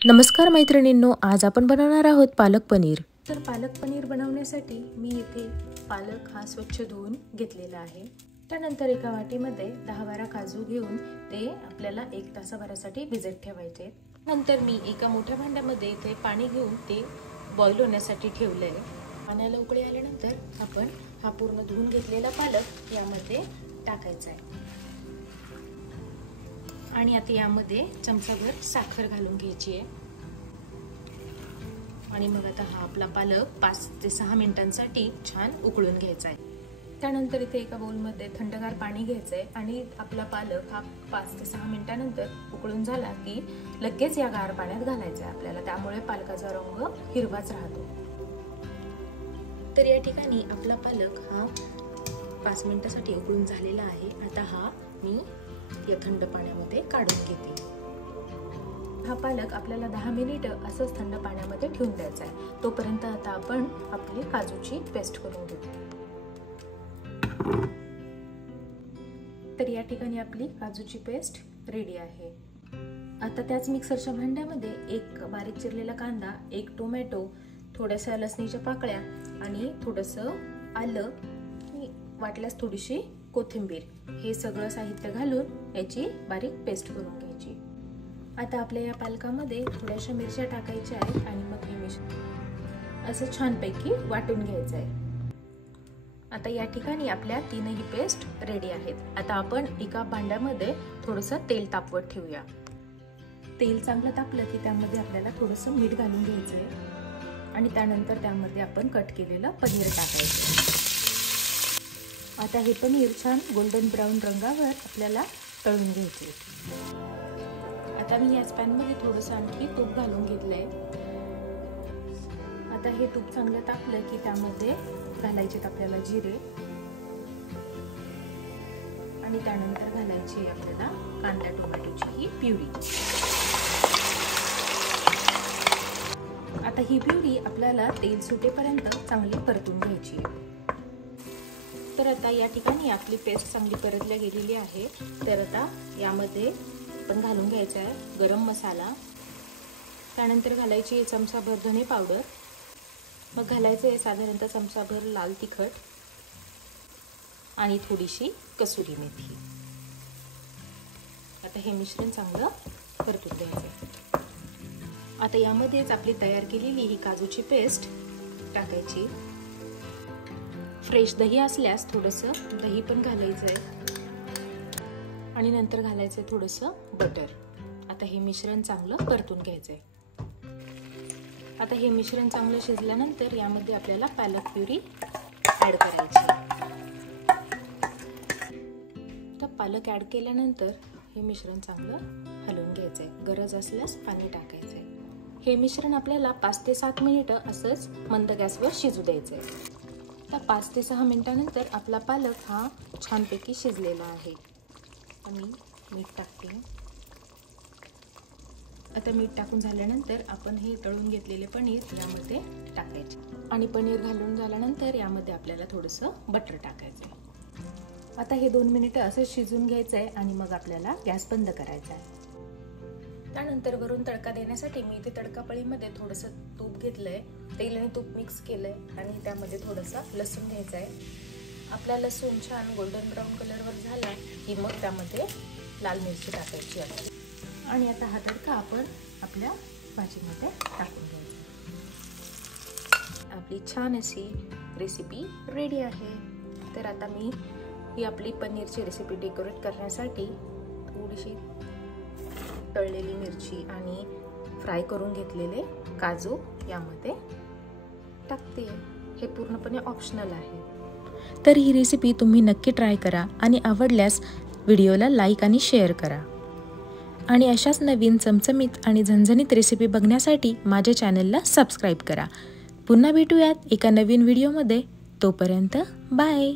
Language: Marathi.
नमस्कार मैत्रिणींनो, आज आपण बनवणार आहोत पालक पनीर। तर पालक पनीर बनवण्यासाठी मी इथे पालक हा स्वच्छ धुवून घेतलेला आहे। त्यानंतर एका वाटीमध्ये 10-12 काजू घेऊन ते आपल्याला 1 तासाभरासाठी भिजत ठेवायचे। नंतर मी एका मोठ्या भांड्यामध्ये इथे पाणी घेऊन ते बॉईल होण्यासाठी ठेवले। पाण्याला उकळी आल्यानंतर आपण हा पूर्ण धुवून घेतलेला पालक यामध्ये टाकायचा आहे आणि आता यामध्ये चमचाभर साखर घालून घ्यायची आहे आणि मग आता हा आपला पालक 5 ते 6 मिनिटांसाठी छान उकळून घ्यायचा आहे। त्यानंतर इथे एका बाउलमध्ये थंडगार पाणी घ्यायचं आहे आणि आपला पालक हा 5 ते 6 मिनिटांनंतर उकळून झाला की लगेच या गार पाण्यात घालायचा आहे आपल्याला, त्यामुळे पालकाचा रंग हिरवाच राहतो। तर या ठिकाणी आपला पालक हा 5 मिनिटांसाठी उकळून झालेला आहे। आता हा मी या थंड पाण्यामध्ये काढून घेते। हा पालक आपल्याला 10 मिनिटं असंच थंड पाण्यामध्ये ठेवून द्यायचा आहे। तोपर्यंत आता आपण आपली काजूची पेस्ट करून घेऊ। तर या ठिकाणी आपली काजूची पेस्ट रेडी आहे। आता त्याच मिक्सरच्या भांड्यामध्ये एक बारीक चिरलेला कांदा, एक टोमॅटो, थोड्याशा लसणीच्या पाकळ्या आणि थोडंसं आलं, वाटल्यास थोडीशी कोथिंबीर, हे सगळं साहित्य घालून याची बारीक पेस्ट करून घ्यायची। आता आपल्या या पालकामध्ये थोड्याशा मिरच्या टाकायच्या आहेत आणि मग हे मिश्रण असं छानपैकी वाटून घ्यायचं आहे। आता या ठिकाणी आपल्या तीनही पेस्ट रेडी आहेत। आता आपण एका भांड्यामध्ये थोडंसं तेल तापवत ठेवूया। तेल चांगलं तापलं की त्यामध्ये आपल्याला थोडंसं मीठ घालून घ्यायचं आहे आणि त्यानंतर त्यामध्ये आपण कट केलेलं पनीर टाकायचं। आता हे पनीर छान गोल्डन ब्राऊन रंगावर आपल्याला तळून घ्यायचे। आता मी याच पॅन मध्ये थोडंसं आणखी तूप घालून घेतलंय। आता हे तूप चांगलं तापलं की त्यामध्ये घालायचे आपल्याला जिरे आणि त्यानंतर घालायची आपल्याला कांदा टोमॅटोची ही प्युरी। आता ही प्युरी आपल्याला तेल सुटेपर्यंत चांगली परतून घ्यायची आहे। तर आता या ठिकाणी आपली पेस्ट चांगली परतल्या गेलेली आहे। तर आता यामध्ये आपण घालून घ्यायचा आहे गरम मसाला, त्यानंतर घालायची चमचाभर धने पावडर, मग घालायचे साधारणतः चमचाभर लाल तिखट आणि थोडीशी कसुरी मेथी। आता हे मिश्रण चांगलं परतून घ्यायचं। आता यामध्येच आपली तयार केलेली ही काजूची पेस्ट टाकायची। फ्रेश दही असल्यास थोडंसं दही पण घालायचं आहे आणि नंतर घालायचं थोडंसं बटर। आता हे मिश्रण चांगलं परतून घ्यायचं आहे। आता हे मिश्रण चांगलं शिजल्यानंतर यामध्ये आपल्याला पालक प्युरी ऍड करायची। तर पालक ऍड केल्यानंतर हे मिश्रण चांगलं हलवून घ्यायचं आहे। गरज असल्यास पाणी टाकायचं आहे। हे मिश्रण आपल्याला 5 ते 7 मिनिटं असंच मंद गॅसवर शिजू द्यायचं आहे। तर 5 ते 6 मिनिटांनंतर आपला पालक हा छानपैकी शिजलेला आहे। मी मीठ टाकते। आता मीठ टाकून झाल्यानंतर आपण हे तळून घेतलेले पनीर यामध्ये टाकायचे आणि पनीर घालून झाल्यानंतर यामध्ये आपल्याला थोडंसं बटर टाकायचं। आता हे 2 मिनिटं असं शिजून घ्यायचं आहे आणि मग आपल्याला गॅस बंद करायचा आहे। त्यानंतर वरून तडका देण्यासाठी मी इथे तडकापळीमध्ये थोडंसं तूप घेतलंय, तेल आणि तूप मिक्स केलंय आणि त्यामध्ये थोडंसं लसूण घ्यायचं आहे। आपला लसूण छान गोल्डन ब्राऊन कलरवर झाला की मग त्यामध्ये लाल मिरची टाकायची आहे आणि आता हा तडका आपण आपल्या भाजीमध्ये टाकून घ्यायचा। आपली छान अशी रेसिपी रेडी आहे। तर आता मी ही आपली पनीरची रेसिपी डेकोरेट करण्यासाठी थोडीशी तळलेली मिरची आणि फ्राय करून घेतलेले काजू यामध्ये टाकते। हे पूर्णपणे ऑप्शनल आहे। तर ही रेसिपी तुम्ही नक्की ट्राय करा आणि आवडल्यास व्हिडिओला लाईक आणि शेअर करा आणि अशाच नवीन चमचमीत आणि झणझणीत रेसिपी बघण्यासाठी माझ्या चॅनलला सबस्क्राईब करा। पुन्हा भेटूयात एका नवीन व्हिडिओमध्ये। तोपर्यंत बाय।